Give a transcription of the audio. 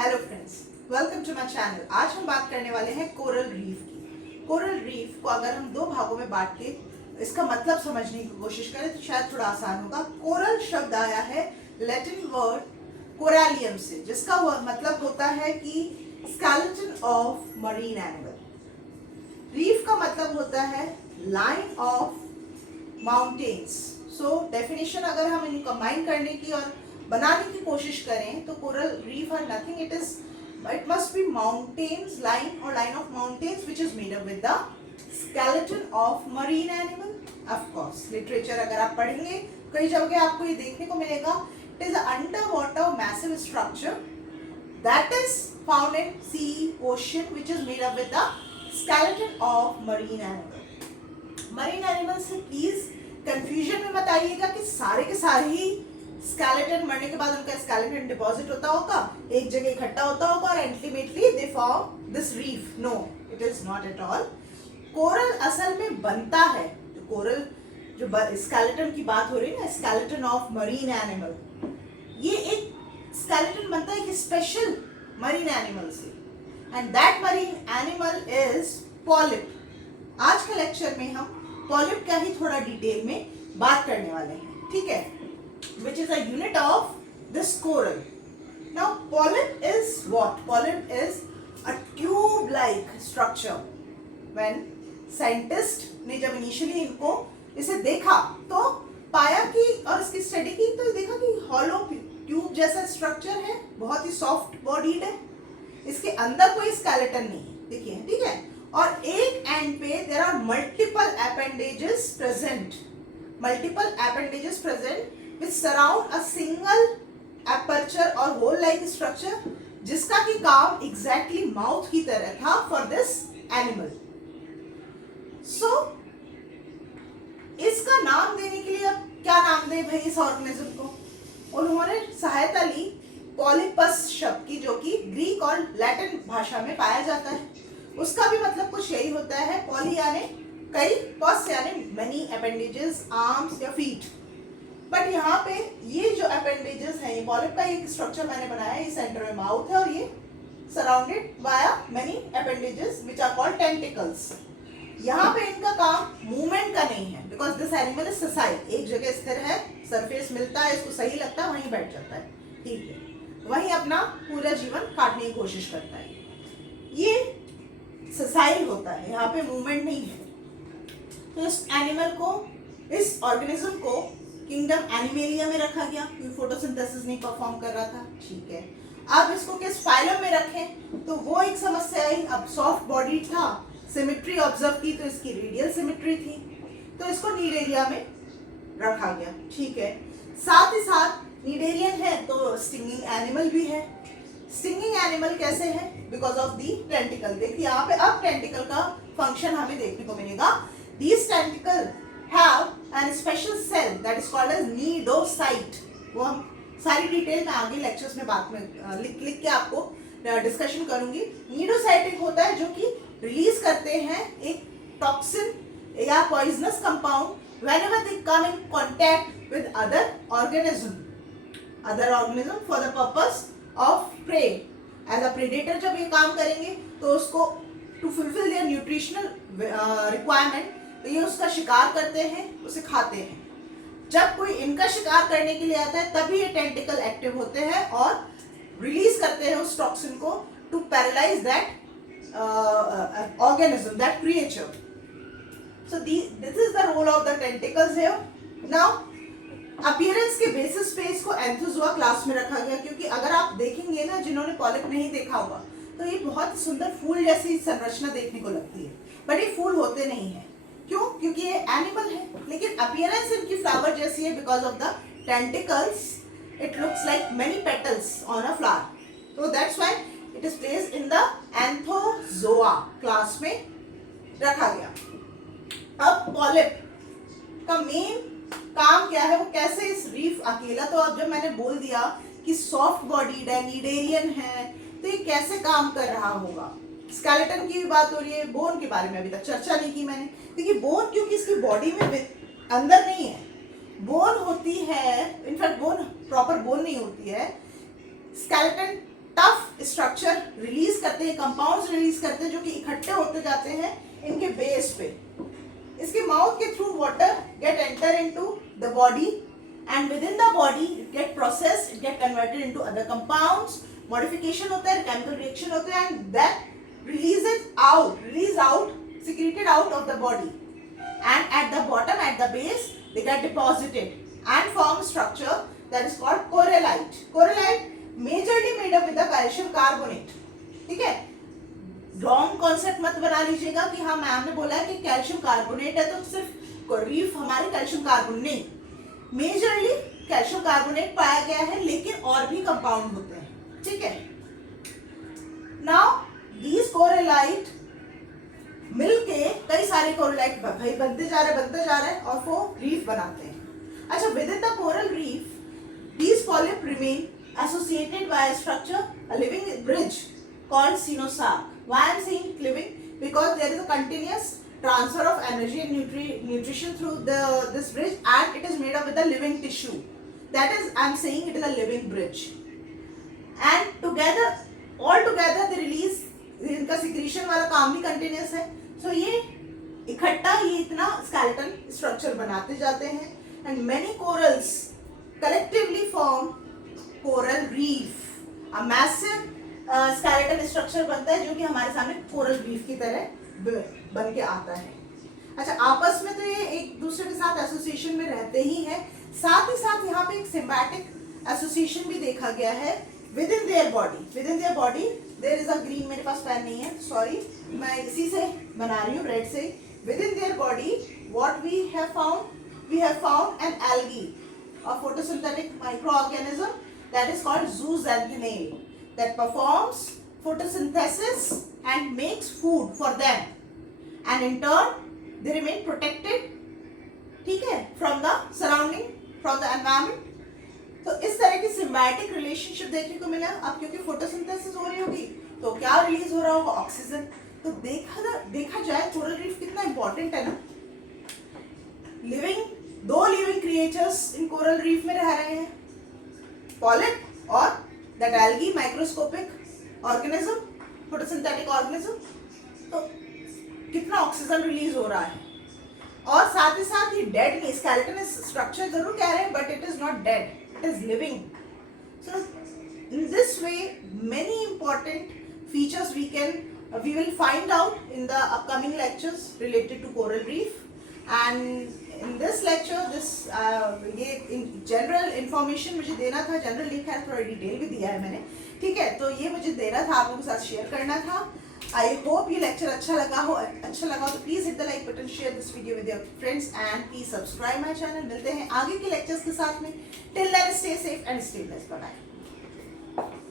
Hello friends, welcome to my channel. आज हम बात करने वाले हैं कोरल रीफ की। कोरल रीफ को अगर हम दो भागों में बांट के इसका मतलब समझने की कोशिश करें तो शायद थोड़ा आसान होगा। कोरल शब्द आया है लैटिन वर्ड कोरालियम से, जिसका मतलब होता है कि skeleton of marine animal. Reef का मतलब होता है line of mountains. So definition अगर हम इन कंबाइन करने की और बनाने की कोशिश करें तो coral reef are nothing, it must be mountains line or line of mountains which is made up with the skeleton of marine animal. Of course literature अगर आप पढ़ेंगे कई जगह आपको ये देखने को मिलेगा, it is an underwater massive structure that is found in sea, ocean, which is made up with the skeleton of marine animal. Marine animal से प्लीज कंफ्यूजन में मत आइएगा कि सारे के सारे ही स्केलेटन मरने के बाद उनका स्केलेटन डिपॉजिट होता होगा, एक जगह इकट्ठा होता होगा और ultimately they form this reef. No, it is not at all. Coral असल में बनता है, जो कोरल जो स्केलेटन की बात हो रही है ना, स्केलेटन ऑफ मरीन एनिमल, ये एक स्केलेटन बनता है एक स्पेशल मरीन एनिमल से, and that marine animal is polyp. आज के लेक्चर में हम पॉलिप का ही थोड़ा डिटेल में बात करने वाले हैं, ठीक है, which is a unit of this coral. Now polyp is what? Polyp is a tube-like structure. When scientist ने जब initially इनको इसे देखा तो पाया कि और इसकी स्टडी की तो देखा कि हॉलो ट्यूब जैसा स्ट्रक्चर है, बहुत ही सॉफ्ट बॉडीड है, इसके अंदर कोई स्केलेटन नहीं है, देखिए, ठीक है, और एक एंड पे there are multiple appendages present, which surround a single aperture or hole-like structure, जिसका की काम exactly mouth की तरह था for this animal. So इसका नाम देने के लिए अब क्या नाम दे भाई इस ऑर्गेनिज्म को? उन्होंने सहायता ली पॉलिपस शब्द की, जो कि ग्रीक और लैटिन भाषा में पाया जाता है। उसका भी मतलब कुछ यही होता है, पॉली यानी कई, पस यानी many appendages, आर्म्स या फीट। बट यहाँ पे ये जो अपेंडेजेस हैं, ये पॉलिप का एक स्ट्रक्चर मैंने बनाया है, ये सेंटर में माउथ है और ये surrounded by many appendages which are called tentacles. यहाँ पे इनका काम मूवमेंट का नहीं है, because this animal is sessile, एक जगह स्थिर है, सरफेस मिलता है, इसको सही लगता है, वहीं बैठ जाता है, ठीक है, वहीं अपना पूरा जीवन काटने की कोशिश करता है। ये ससाइल होता है, यहाँ पे मूवमेंट नहीं है। तो इस एनिमल को, इस ऑर्गेनिज्म को किंगडम एनिमेलिया में रखा गया क्योंकि फोटोसिंथेसिस नहीं परफॉर्म कर रहा था, ठीक है। अब इसको किस फाइलम में रखें तो वो एक समस्या आई। अब सॉफ्ट बॉडी था, सिमेट्री ऑब्जर्व की तो इसकी रेडियल सिमेट्री थी, तो इसको नीडेरिया में रखा गया, ठीक है। साथ ही साथ नीडेरियन है तो स्टिंगिंग एनिमल भी है। स्टिंगिंग एनिमल कैसे है? Because of the tentacle. देखिए यहाँ पे अब टेंटिकल का फंक्शन हमें देखने को मिलेगा। These tentacle have a special cell that is called as nidocyte. वो हम सारी डिटेल में आगे लेक्चर्स में बात में लिख के आपको डिस्कशन करूंगी। नीडोसाइट एक होता है जो कि रिलीज करते हैं एक टॉक्सिन या poisonous compound whenever they come in contact with other organism for the purpose of prey. As a predator जब ये काम करेंगे तो उसको to fulfill their nutritional requirement, तो ये उसका शिकार करते हैं, उसे खाते हैं। जब कोई इनका शिकार करने के लिए आता है तभी ये टेंटिकल एक्टिव होते हैं और रिलीज करते हैं उस टॉक्सिन को to paralyse that organism, that creature. So this is the role of the tentacles here. Now appearance के बेसिस पे इसको एंथोजोआ क्लास में रखा गया, क्योंकि अगर आप देखेंगे ना, जिन्होंने पॉलिप नहीं देखा होगा, तो ये बहुत सुंदर फूल जैसी संरचना देखने को लगती है, बट ये फूल होते नहीं है। क्यों? क्योंकि ये एनिमल है, लेकिन अपीयरेंस इनकी फ्लावर जैसी है because of the tentacles. It looks like many petals on a flower, तो that's why it is placed in the Anthozoa class में रखा गया। अब पॉलिप का मेन काम क्या है, वो कैसे इस रीफ अकेला, तो अब जब मैंने बोल दिया कि सॉफ्ट बॉडीड है, नीडेरियन है, तो ये कैसे काम कर रहा होगा। स्केलेटन की भी बात हो रही है, बोन के बारे में अभी तक चर्चा नहीं की मैंने। देखिए बोन, क्योंकि इसकी बॉडी में अंदर नहीं है, बोन होती है, इनफैक्ट बोन प्रॉपर बोन नहीं होती है, स्केलेटन टफ स्ट्रक्चर रिलीज करते हैं, कंपाउंड्स रिलीज करते हैं जो कि इकट्ठे होते जाते हैं इनके बेस पे। इसके माउथ के through water get enter into the body and within the body it get processed, it get converted into other compounds, modification होता है, केमिकल रिएक्शन होता है and that release out, secreted out of the body, and at the bottom, at the base, they get deposited and form structure that is called corallite. Corallite majorly made up with the calcium carbonate. ठीक है, wrong concept मत बना लीजिएगा कि हाँ ma'am ने बोला है कि कैल्शियम कार्बोनेट है तो सिर्फ रीफ हमारे कैल्शियम कार्बोनेट नहीं, मेजरली कैल्शियम कार्बोनेट पाया गया है लेकिन और भी कंपाउंड होते हैं। ठीक है, नाउ these corallite मिलके कई सारे कोरलाइट भाई बनते जा रहे हैं और वो रीफ बनाते हैं। अच्छा, with in the coral reef these polyp remain associated by a structure, a living bridge called cenosac. Why I am saying living? Because there is a continuous transfer of energy and nutrition through this bridge and it is made up with a living tissue. That is, I am saying it is a living bridge. And all together they release, इनका secretion वाला काम भी continuous है। सो ये इकट्ठा ये इतना skeleton structure बनाते जाते हैं and many corals collectively form coral reef. A massive skeleton structure बनता है जो कि हमारे सामने कोरल रीफ की तरह बन के आता है। अच्छा, आपस में तो ये एक दूसरे के साथ एसोसिएशन में रहते ही हैं, साथ ही साथ यहाँ पे एक सिम्बायोटिक एसोसिएशन भी देखा गया है within their body. There is a green, मेरे पास पेन नहीं है, सॉरी, मैं इसी से बना रही हूँ, रेड से। Within their body what we have found an algae, a photosynthetic microorganism that is called zooxanthellae that performs photosynthesis and makes food for them and in turn they remain protected, ठीक है, from the surrounding, from the environment। तो इस तरह की symbiotic relationship देखने को मिला। अब क्योंकि फोटोसिंथेसिस हो रही होगी तो क्या रिलीज हो रहा होगा? ऑक्सीजन। तो देखा जाए कोरल रीफ कितना इंपॉर्टेंट है ना। दो लिविंग क्रिएचर्स इन कोरल रीफ में रह रहे हैं, पॉलिप और that algae, microscopic organism, photosynthetic organism. तो कितना ऑक्सीजन रिलीज हो रहा है और साथ ही साथ ही डेड नहीं, स्केलेटन स्ट्रक्चर जरूर कह रहे हैं but it is not dead, it is living. So in this way many important features we will find out in the upcoming lectures related to coral reef, and in this lecture ये general information मुझे देना था, general लिखा है, थोड़ा detail भी दिया है मैंने, ठीक है, तो ये मुझे देना था, आप लोगों के साथ शेयर करना था। आई होप ये लेक्चर अच्छा लगा हो तो please hit the like button, share this video with your friends and please subscribe my channel. मिलते हैं आगे के लेक्चर्स के साथ में। Till then stay safe and stay blessed. Bye bye.